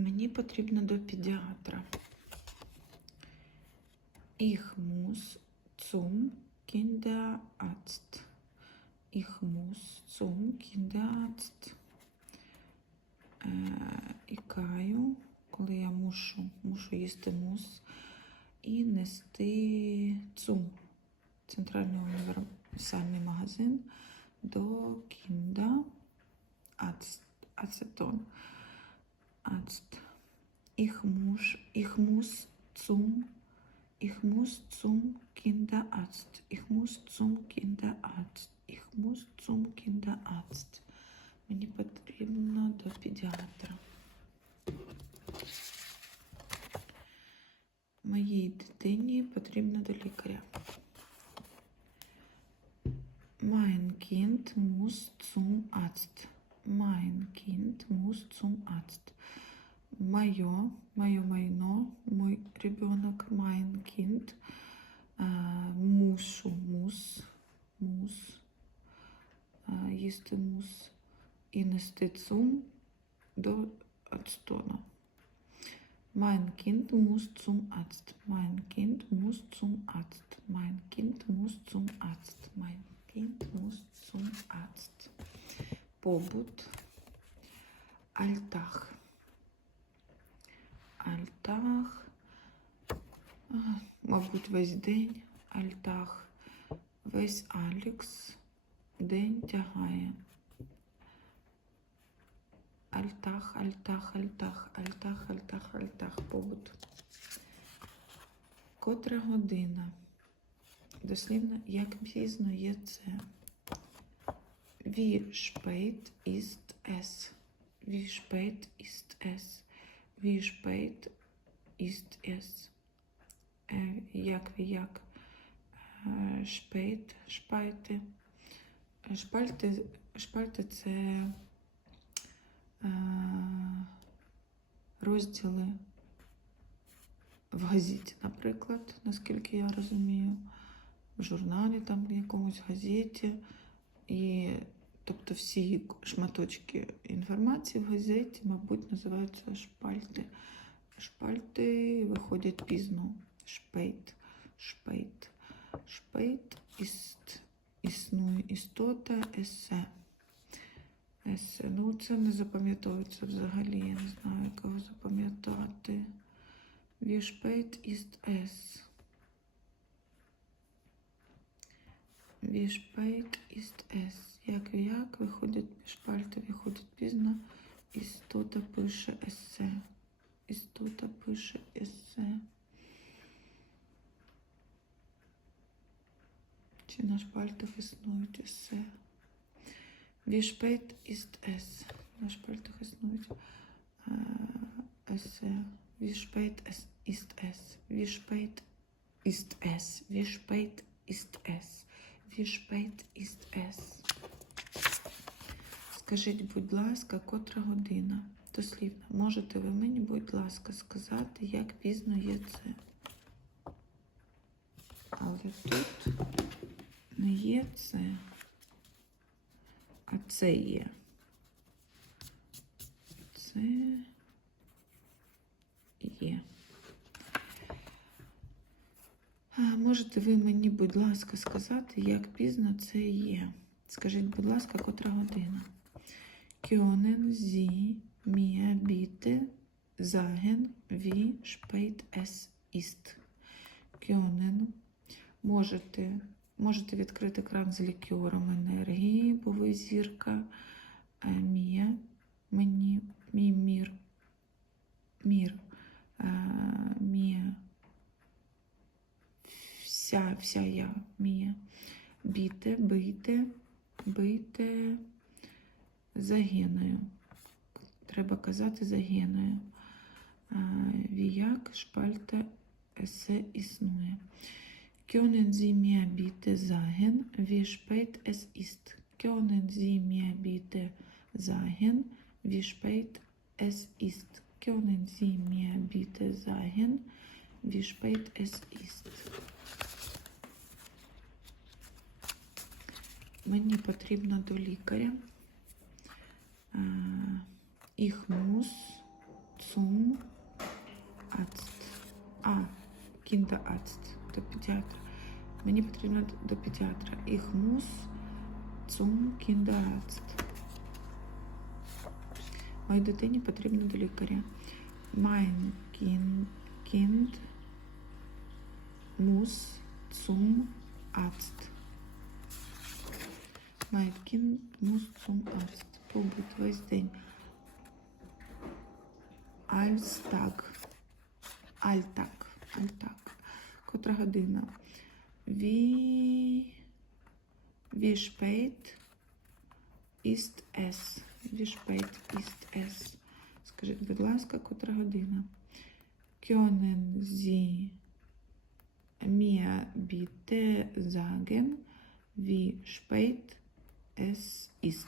Мені потрібно до педіатра. Ich muss zum Kinderarzt. Ich muss zum Kinderarzt. Ікаю, коли я мушу, мушу їсти мус і нести цум, центральний універсальний магазин до Кінда Ацетон. Arzt. Ich muss, ich muss zum, ich muss zum Kinderarzt. Ich muss zum Kinderarzt. Ich muss zum Kinderarzt. Мені потрібно до педіатра. Моїй дитині потрібно до лікаря. Mein Kind muss zum Arzt. Mein Kind muss zum Arzt. Мое, мое майно, мой ребенок, mein Kind. Е, Мушу, мус, мус, е, їсти мус і нести цум до Ацтона. Mein Kind muss zum Arzt. Mein Kind muss zum Arzt. Mein Kind muss zum Arzt. Mein Kind muss zum Arzt. Побут. Альтах. Альтах. Мабуть, весь день. Альтах. Весь Алікс день тягає. Альтах, альтах, альтах, альтах, альтах, альтах. Побут. Котра година. Дослівно, як пізно є це. Wie spät ist es? Wie spät ist es? Wie spät ist es? Як ви як? Е, шпайте. Е, Шпальти, шпальти це е, розділи в газеті, наприклад, наскільки я розумію, в журналі, там в якомусь газеті. І тобто всі шматочки інформації в газеті, мабуть, називаються шпальти. Шпальти виходять пізно. Шпейт, шпейт, шпейт, іст, існує істота, есе. Есе. Ну, це не запам'ятовується взагалі, я не знаю, як його запам'ятати. Wie spät ist spät ist es? Як як виходять шпальти, виходять пізно. Істота пише есе. Істота пише есе. Чи на шпальтах існують есе? Spät ist es? На шпальтах існують е, есе. Wie spät es ist es? Wie spät ist es? Wie spät ist es? Скажіть, будь ласка, котра година? Дослівно, можете ви мені, будь ласка, сказати, як пізно є це? Але тут не є це, а це є. Це є. А, Можете ви мені, будь ласка, сказати, як пізно це є? Скажіть, будь ласка, котра година? Können Sie mir bitte sagen, wie spät es ist? Können. Можете, можете відкрити кран з лікером енергії, бо ви зірка. Е, Мія, мені, мій мір. Мір. Е, Мія. Вся, я, Мія. Біте, бийте, бийте загиною. Треба казати загиною. Віяк, шпальта, есе існує. Können Sie mir bitte sagen, wie spät es ist? Können Sie mir bitte sagen, wie spät es ist? Мені потрібно до лікаря. Ich muss zum Arzt. А, Kinderarzt, до педіатра. Мені потрібно до педіатра. Ich muss zum Kinderarzt. Моїй дитині потрібно до лікаря. Mein Kind, kind muss zum Arzt. Muss zum Arzt. Побут весь день. Alltag. Alltag. Alltag. Котра година. Spät ist es? Wie spät ist es? Скажіть, будь ласка, котра година? Können Sie mir bitte sagen, wie spät es ist?